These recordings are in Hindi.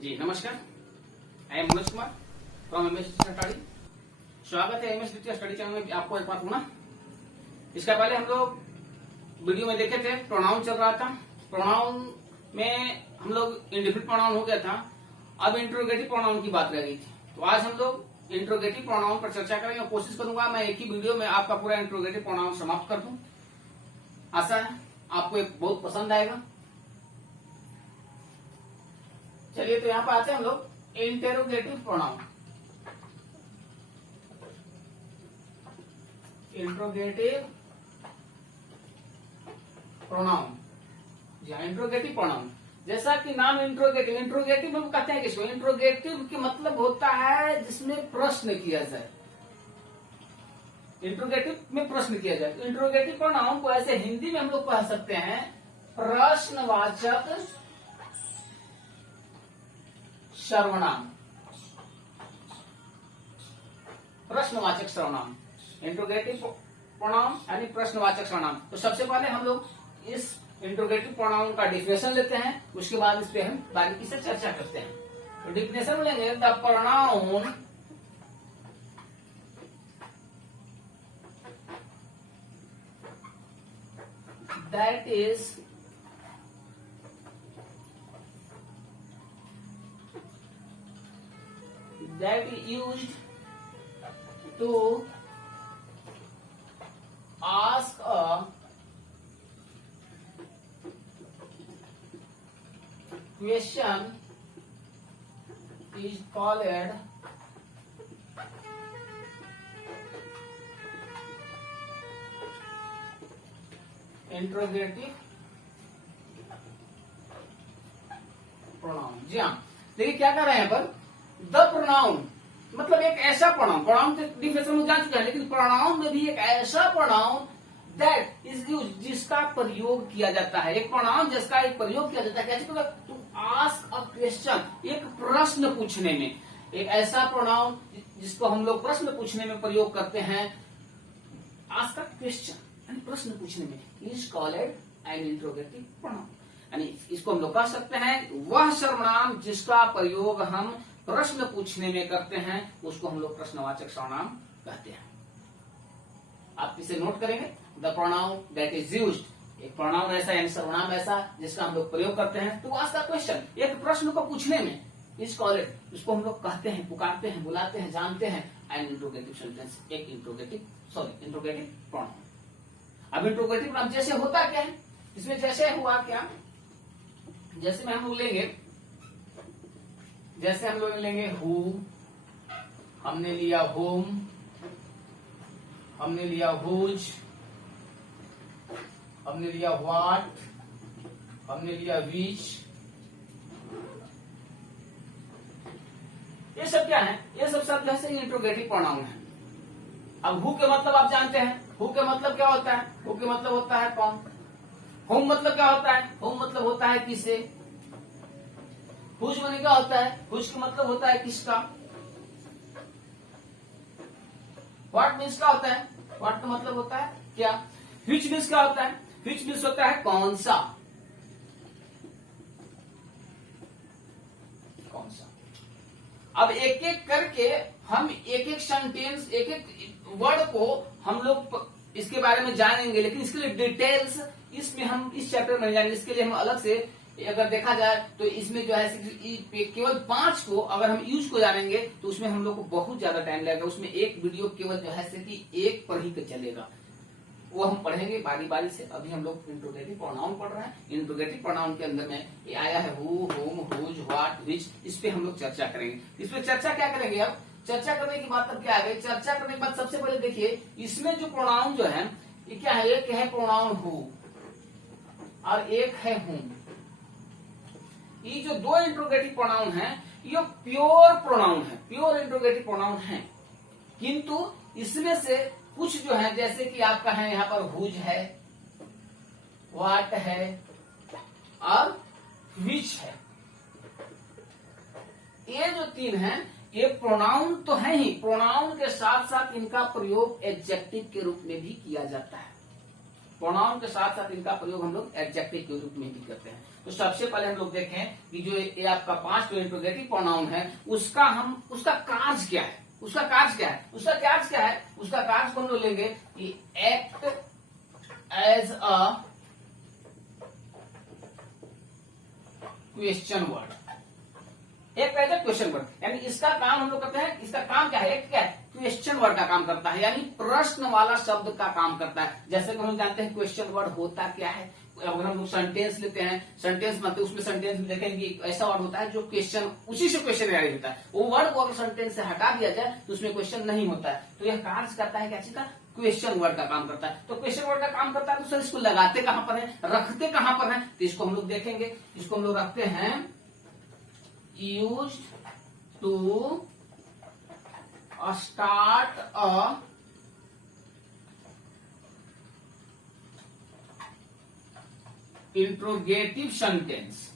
जी नमस्कार, I am Manoj Kumar from MS study. स्वागत है एमएस स्टडी चैनल में आपको एक बार पुनः। इसका पहले हम लोग वीडियो में देखे थे, प्रोनाउन चल रहा था। प्रोनाउन में हम लोग इंडिफिनिट प्रोनाउन हो गया था, अब इंट्रोगेटिव प्रोनाउन की बात रह गई थी। तो आज हम लोग इंट्रोगेटिव प्रोनाउन पर चर्चा करेंगे और कोशिश करूंगा मैं एक ही वीडियो में आपका पूरा इंट्रोगेटिव प्रोनाउन समाप्त कर दूं। आशा है आपको एक बहुत पसंद आएगा। चलिए तो यहाँ पे आते हैं हम लोग इंटेरोगेटिव प्रोनाउन। इंट्रोगेटिव प्रोनाउन, जी हाँ, इंट्रोगेटिव प्रोनाउन। जैसा कि नाम इंट्रोगेटिव, इंट्रोगेटिव में कहते हैं किसको? इंट्रोगेटिव के मतलब होता है जिसमें प्रश्न किया जाए। इंट्रोगेटिव में प्रश्न किया जाए। तो इंट्रोगेटिव प्रोनाउन को ऐसे हिंदी में हम लोग कह सकते हैं प्रश्नवाचक सर्वनाम। प्रश्नवाचक सर्वनाम, इंट्रोगेटिव प्रोनाउन यानी प्रश्नवाचक सर्वनाम। तो सबसे पहले हम लोग इस इंट्रोगेटिव प्रोनाउन का डिफिनेशन लेते हैं, उसके बाद इस पे हम बारीकी से चर्चा करते हैं। तो डिफिनेशन लेंगे, the pronoun that is used to ask a question is called interrogative pronoun. जी हाँ, देखिए क्या कर रहे हैं पर द प्रोनाउन मतलब एक ऐसा प्रोनाउन। प्रोनाउन के डिफिनेशन में जान चुका है, लेकिन प्रोनाउन में भी एक ऐसा प्रोनाउन दैट इज यूज्ड जिसका प्रयोग किया जाता है। एक प्रोनाउन जिसका एक प्रयोग किया जाता है। कैसे? टू आस्क अ क्वेश्चन, एक प्रश्न पूछने में। एक ऐसा प्रोनाउन जिसको हम लोग प्रश्न पूछने में प्रयोग करते हैं। आस्क अ क्वेश्चन यानी प्रश्न पूछने में, is called an interrogative pronoun. यानी इसको हम लोग कह सकते हैं वह सर्वनाम जिसका प्रयोग हम प्रश्न पूछने में करते हैं, उसको हम लोग प्रश्नवाचक सर्वनाम कहते हैं। आप इसे नोट करेंगे, the pronoun that is used, एक प्रोनाउन ऐसा यानी सर्वनाम ऐसा जिसका हम लोग प्रयोग करते हैं टू आस्क अ क्वेश्चन, एक प्रश्न को पूछने में, इज कॉल्ड, उसको हम लोग कहते हैं, पुकारते हैं, बुलाते हैं, जानते हैं एन इंट्रोगेटिव सेंटेंस, एक इंट्रोगेटिव प्रोनाउन। अब इंट्रोगेटिव प्रोनाउन जैसे होता क्या है, इसमें जैसे हुआ क्या, जैसे में हम लोग लेंगे, जैसे हम लोग लेंगे हु, हमने लिया होम, हमने लिया हुज, हमने लिया व्हाट, हमने लिया विच। ये सब क्या है? ये सब शब्द जैसे इंट्रोगेटिव प्रोनाउन है। अब हु के मतलब आप जानते हैं, हु के मतलब क्या होता है? हु के मतलब होता है कौन। होम मतलब क्या होता है? होम मतलब होता है किसे। हुज माने क्या होता है? हुज का मतलब होता है किसका। व्हाट मीन्स क्या होता है? व्हाट का मतलब होता है क्या। व्हिच मीन्स क्या होता है? व्हिच मीन्स होता है कौन सा, कौन सा। अब एक एक करके हम एक एक सेंटेंस, एक एक वर्ड को हम लोग इसके बारे में जानेंगे, लेकिन इसके लिए डिटेल्स इसमें हम इस चैप्टर में जानेंगे। इसके लिए हम अलग से अगर देखा जाए तो इसमें जो है केवल 5 को अगर हम यूज को जानेंगे तो उसमें हम लोग को बहुत ज्यादा टाइम लगेगा। उसमें एक वीडियो केवल जो है कि एक पर ही चलेगा, वो हम पढ़ेंगे बारी बारी से। अभी हम लोग इंट्रोगेटिव प्रोनाउन पढ़ रहे हैं। इंट्रोगेटिव प्रोनाउन के अंदर में ये आया है हु, होम, हुज, व्हाट, विच। इस पे हम लोग चर्चा करेंगे। इस पे चर्चा क्या करेंगे? अब चर्चा करने की बात अब क्या आ गई? चर्चा करने के बाद सबसे पहले देखिए इसमें जो प्रोनाउन जो है ये क्या है? एक है प्रोनाउन हु और एक है हुम। ये जो दो इंट्रोगेटिव प्रोनाउन है ये प्योर प्रोनाउन है, प्योर इंट्रोगेटिव प्रोनाउन है। किंतु इसमें से कुछ जो है, जैसे कि आपका है यहाँ पर हुज है, व्हाट है और विच है। ये जो 3 हैं ये प्रोनाउन तो है ही, प्रोनाउन के साथ साथ इनका प्रयोग एडजेक्टिव के रूप में भी किया जाता है। प्रोनाउन के साथ साथ इनका प्रयोग हम लोग एडजेक्टिव के रूप में भी करते हैं। तो सबसे पहले हम लोग देखें कि जो ये आपका 5 इंट्रोगेटिव प्रोनाउन है उसका कार्य क्या है, उसका कार्य क्या है, उसका कार्य क्या है, उसका कार्य को हम लोग लेंगे कि act as a question word, act as a question word, यानी इसका काम हम लोग करते हैं, इसका काम क्या है, एक क्या है, क्वेश्चन वर्ड का काम करता है, यानी प्रश्न वाला शब्द का काम करता है। जैसे कि हम जानते हैं क्वेश्चन वर्ड होता क्या है, अगर हम लोग सेंटेंस लेते हैं, सेंटेंस मतलब उसमें सेंटेंस में देखेंगे ऐसा वर्ड होता है जो क्वेश्चन, उसी से क्वेश्चन रेडी होता है, वो वर्ड को अगर सेंटेंस से हटा दिया जाए तो उसमें क्वेश्चन नहीं होता है। तो यह कार्य करता है क्या चीज का, क्वेश्चन वर्ड का काम करता है। तो क्वेश्चन वर्ड का काम करता है तो सर इसको लगाते कहां पर है, रखते कहां पर है, तो इसको हम लोग देखेंगे, इसको हम लोग रखते हैं use to start a interrogative sentence.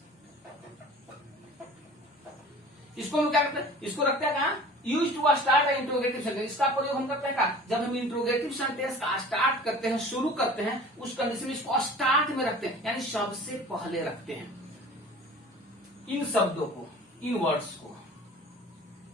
इसको हम क्या करते हैं, इसको रखते हैं कहा, use to start interrogative sentence. इसका प्रयोग हम करते हैं कहा, जब हम इंट्रोगेटिव सेंटेंस का स्टार्ट करते हैं, शुरू करते हैं, उस कंडीशन में इसको स्टार्ट में रखते हैं, यानी सबसे पहले रखते हैं इन शब्दों को, इन वर्ड्स को।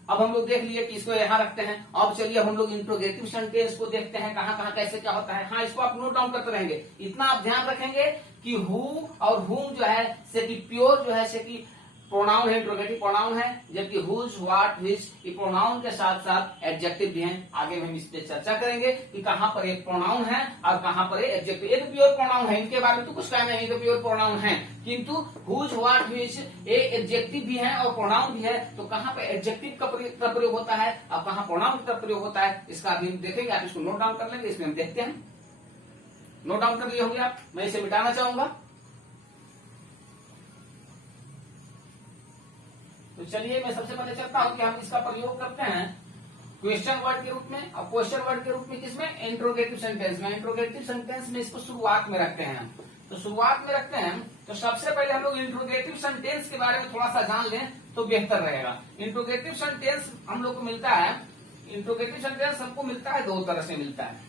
अब हम लोग देख लिए कि इसको यहां रखते हैं। अब चलिए अब हम लोग इंट्रोगेटिव सेंटेंस को देखते हैं कहां कहां कैसे क्या होता है। हाँ, इसको आप नोट डाउन करते रहेंगे। इतना आप ध्यान रखेंगे कि हु और हुम जो है से कि प्योर जो है से कि प्रोनाउन है, इंट्रोगेटिव प्रोनाउन है, जबकि हुज, व्हाट, व्हिच ये प्रोनाउन के साथ साथ एडजेक्टिव भी हैं। आगे हम इस पे चर्चा करेंगे कि कहां पर एक प्रोनाउन है और कहां पर एडजेक्टिव। एक प्योर प्रोनाउन है, इनके बारे में तो कुछ कहना नहीं, तो प्योर प्रोनाउन है, किंतु हुज, व्हाट, व्हिच ये एडजेक्टिव भी है और प्रोनाउन भी है। तो कहां पर एडजेक्टिव का प्रयोग होता है और कहां प्रोनाउन का प्रयोग होता है, इसका अभी देखेंगे। आप इसको नोट डाउन कर लेंगे, इसमें हम देखते हैं। नोट डाउन कर लिए होंगे आप, मैं इसे मिटाना चाहूंगा। तो चलिए मैं सबसे पहले चलता हूं कि हम इसका प्रयोग करते हैं क्वेश्चन वर्ड के रूप में और क्वेश्चन वर्ड के रूप में किसमें, इंट्रोगेटिव सेंटेंस में। इंट्रोगेटिव सेंटेंस में इसको शुरुआत में रखते हैं। तो शुरुआत में रखते हैं तो सबसे पहले हम लोग इंट्रोगेटिव सेंटेंस के बारे में थोड़ा सा जान लें तो बेहतर रहेगा। इंट्रोगेटिव सेंटेंस हम लोग को मिलता है, इंट्रोगेटिव सेंटेंस हमको मिलता है दो तरह से मिलता है।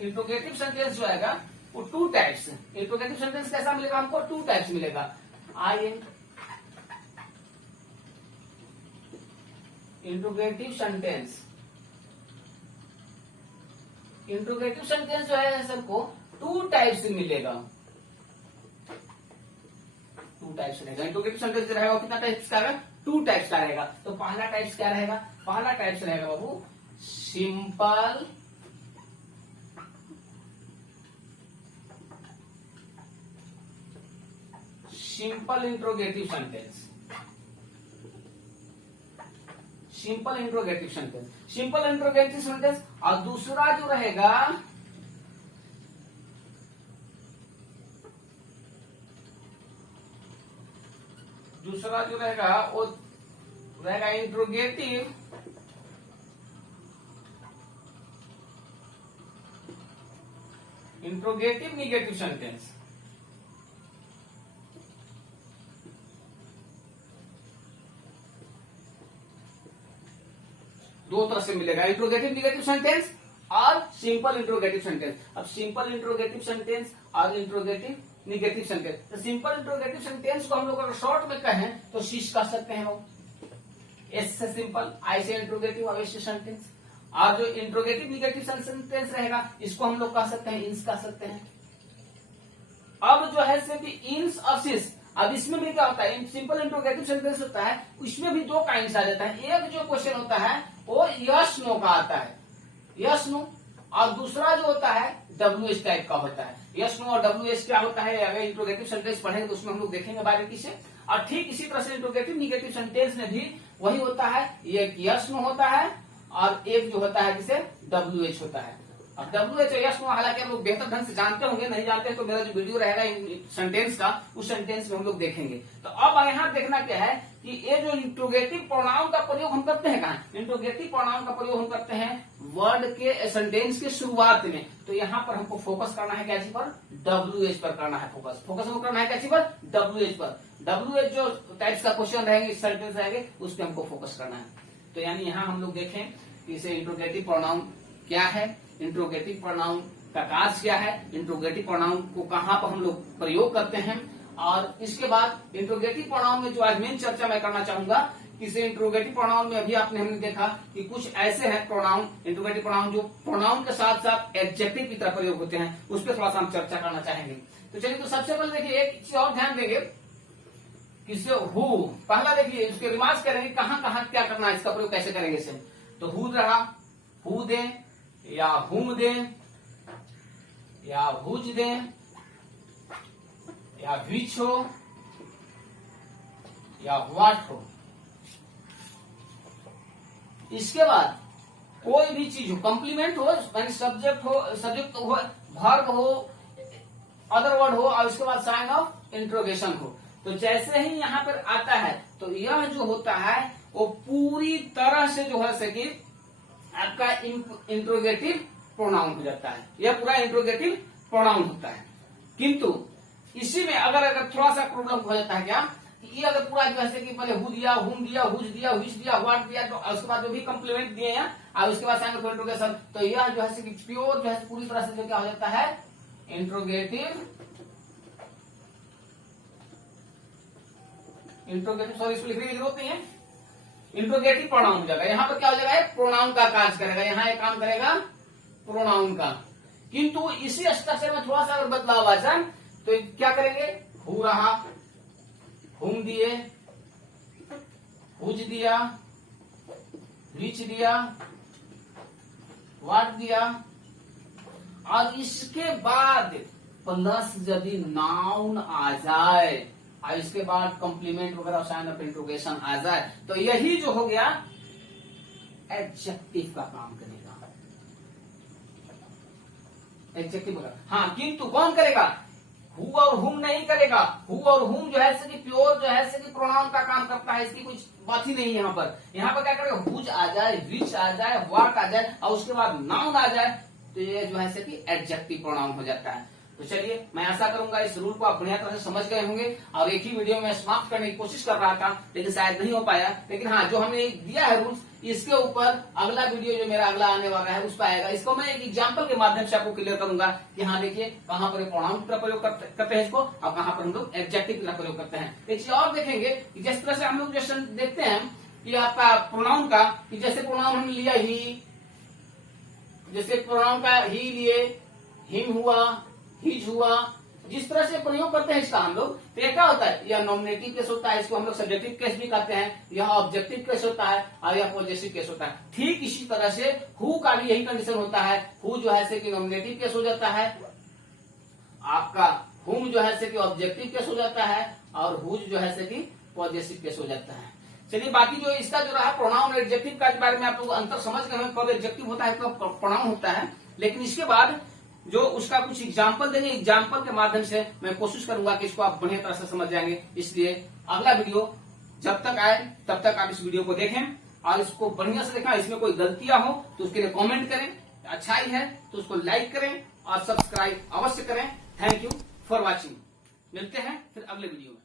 इंट्रोगेटिव सेंटेंस जो आएगा वो टू टाइप्स। इंट्रोगेटिव सेंटेंस कैसा मिलेगा हमको, टू टाइप्स मिलेगा। इंट्रोगेटिव सेंटेंस, इंट्रोगेटिव सेंटेंस जो है सबको टू टाइप्स मिलेगा, टू टाइप्स रहेगा। इंट्रोगेटिव सेंटेंस जो रहेगा कितना टाइप्स का रहेगा, टू टाइप्स का रहेगा। तो पहला टाइप्स क्या रहेगा, पहला टाइप्स रहेगा बाबू simple simple interrogative sentence, simple interrogative sentence, simple interrogative sentence. और दूसरा जो रहेगा वो रहेगा इंट्रोगेटिव निगेटिव सेंटेंस। दो तरह से मिलेगा, इंट्रोगेटिव निगेटिव सेंटेंस और सिंपल इंट्रोगेटिव सेंटेंस। अब सिंपल इंट्रोगेटिव सेंटेंस और इंट्रोगेटिव निगेटिव सेंटेंस। तो सिंपल इंट्रोगेटिव सेंटेंस को हम लोग अगर शॉर्ट में कहें तो शीश कह सकते हैं लोग, एस से सिंपल, आई से इंट्रोगेटिव और एस से सेंटेंस। और जो इंट्रोगेटिव निगेटिव सेंटेंस रहेगा इसको हम लोग कह सकते हैं इंस कह सकते हैं। अब जो है से कि इंस और सिस, अब इसमें भी क्या होता है, सिंपल इंट्रोगेटिव सेंटेंस होता है, उसमें भी दो काइंड्स आ जाता है। एक जो क्वेश्चन होता है वो यस नो का आता है, यस नो, और दूसरा जो होता है WH टाइप का होता है। यस नो और WH क्या होता है, अगर इंट्रोगेटिव सेंटेंस पढ़ेंगे तो उसमें हम लोग देखेंगे बारीकी से। और ठीक इसी तरह से इंट्रोगेटिव निगेटिव सेंटेंस में भी वही होता है, एक यस नो होता है और एक जो होता है जिसे WH होता है। अब WH और यस नो हालांकि हम लोग बेहतर ढंग से जानते होंगे, नहीं जानते तो मेरा जो वीडियो रहेगा सेंटेंस का उस सेंटेंस में हम लोग देखेंगे। तो अब यहाँ देखना क्या है कि ये जो इंट्रोगेटिव प्रोनाउन का प्रयोग हम करते हैं कहाँ, इंट्रोगेटिव प्रोनाउन का प्रयोग हम करते हैं वर्ड के सेंटेंस के शुरुआत में। तो यहाँ पर हमको फोकस करना है क्या चीज पर, WH पर करना है फोकस, फोकस हमको करना है क्या चीज पर, WH पर। WH जो टाइप्स का क्वेश्चन रहेंगे, सेंटेंस रहेंगे, उस पर हमको फोकस करना है। तो यानी यहाँ हम लोग देखें कि इसे इंट्रोगेटिव प्रोनाउन क्या है, इंट्रोगेटिव प्रोनाउन का कार्य क्या है, इंट्रोगेटिव प्रोनाउन को कहाँ पर हम लोग प्रयोग करते हैं, और इसके बाद इंट्रोगेटिव प्रोनाउन में जो आज मेन चर्चा मैं करना चाहूंगा, इसे इंट्रोगेटिव प्रोनाउन में अभी हमने देखा कि कुछ ऐसे हैं प्रोनाउन, इंट्रोगेटिव प्रोनाउन जो प्रोनाउन के साथ साथ एडजेक्टिव की तरह प्रयोग होते हैं, उस पर थोड़ा सा हम चर्चा करना चाहेंगे। तो चलिए, तो सबसे पहले देखिए एक चीज और ध्यान देंगे, किससे हु, पहला देखिए उसके रिमार्क करेंगे कहाँ कहाँ क्या करना है, इसका प्रयोग कैसे करेंगे इसे। तो हु रहा, हु दे या हुम दे या हुज दे या विच हो या व्हाट हो। इसके बाद कोई भी चीज हो, कॉम्प्लीमेंट हो, सब्जेक्ट हो, वर्ब हो, अदर वर्ड हो, और उसके बाद साइन ऑफ इंट्रोगेशन हो। तो जैसे ही यहाँ पर आता है तो यह जो होता है वो पूरी तरह से जो है कि आपका इंट्रोगेटिव प्रोनाउन हो जाता है, यह पूरा इंट्रोगेटिव प्रोनाउन होता है। किंतु इसी में अगर थोड़ा सा प्रॉब्लम हो जाता है क्या, ये अगर पूरा जो है कि पहले हु दिया, हुम दिया, हुज दिया, विच दिया, व्हाट दिया, तो उसके बाद जो भी कॉम्प्लीमेंट दिए हैं और उसके बाद साइन ऑफ इंट्रोगेशन, तो यह जो है कि प्योर जो है पूरी तरह से जो क्या हो जाता है, इंट्रोगेटिव सॉरी इसको लिखने की जरूरत नहीं है, इंट्रोगेटिव प्रोनाउन हो जाएगा। यहाँ पर क्या हो जाएगा, प्रोनाउन का कार्य करेगा, यहाँ एक काम करेगा प्रोनाउन का। किंतु इसी स्ट्रक्चर में थोड़ा सा अगर बदलाव आ जाए तो क्या करेंगे, हु रहा, हुम दिए, हुज दिया, विच दिया, व्हाट दिया, और इसके बाद प्लस यदि नाउन आ जाए और इसके बाद कॉम्प्लीमेंट वगैरह साइन ऑफ इंट्रोगेशन आ जाए तो यही जो हो गया एडजेक्टिव का काम करेगा, एडजेक्टिव वगैरह। हाँ, किंतु कौन करेगा, हु और हुम नहीं करेगा। हु और हुम जो है कि प्योर जो है कि प्रोनाउन का काम करता है, इसकी कुछ बात ही नहीं है यहाँ पर। यहाँ पर क्या करेगा, हुज आ जाए, विच आ जाए, व्हाट आ जाए और उसके बाद नाउन आ जाए तो ये जो है कि एडजेक्टिव प्रोनाउन हो जाता है। तो चलिए, मैं आशा करूंगा इस रूल को आप बढ़िया तरह से समझ गए होंगे, और एक ही वीडियो में समाप्त करने की कोशिश कर रहा था लेकिन शायद नहीं हो पाया। लेकिन हाँ, जो हमने दिया है रूल्स, इसके ऊपर अगला वीडियो जो मेरा अगला आने वाला है उस पर आएगा। इसको मैं एक एग्जांपल के माध्यम से आपको क्लियर करूंगा कि हाँ देखिए कहाँ पर प्रोनाउन का प्रयोग करते हैं इसको, और कहाँ पर हम लोग एडजेक्टिव का प्रयोग करते हैं। एक चीज और देखेंगे कि जिस तरह से हम लोग जैसे देखते हैं कि आपका प्रोनाउन का, कि जैसे प्रोनाउन हमने लिया ही, जैसे प्रोनाउन का ही लिए, हिम हुआ, हिज हुआ, जिस तरह से प्रयोग करते हैं इसका हम लोग, तो ये क्या होता है, यह नॉमिनेटिव केस होता है, इसको हम लोग सब्जेक्टिव केस भी कहते हैं, यह ऑब्जेक्टिव केस होता है और यह पॉजेसिव केस होता है। ठीक इसी तरह से हु का भी यही कंडीशन होता है। हु जो है कि नॉमिनेटिव केस हो जाता है, आपका हुम जो है कि ऑब्जेक्टिव केस हो जाता है, और हुज जो है कि पॉजेसिव केस हो जाता है। चलिए, बाकी जो इसका जो रहा प्रोनाउन एडजेक्टिव का बारे में आप लोग अंतर समझ गए हैं, कब एडजेक्टिव होता है कब प्रोनाउन होता है। लेकिन इसके बाद जो उसका कुछ एग्जाम्पल देंगे, एग्जाम्पल के माध्यम से मैं कोशिश करूंगा कि इसको आप बढ़िया तरह से समझ जाएंगे। इसलिए अगला वीडियो जब तक आए तब तक आप इस वीडियो को देखें और इसको बढ़िया से देखा। इसमें कोई गलतियां हो तो उसके लिए कमेंट करें, अच्छाई है तो उसको लाइक करें और सब्सक्राइब अवश्य करें। Thank you for watching. मिलते हैं फिर अगले वीडियो में।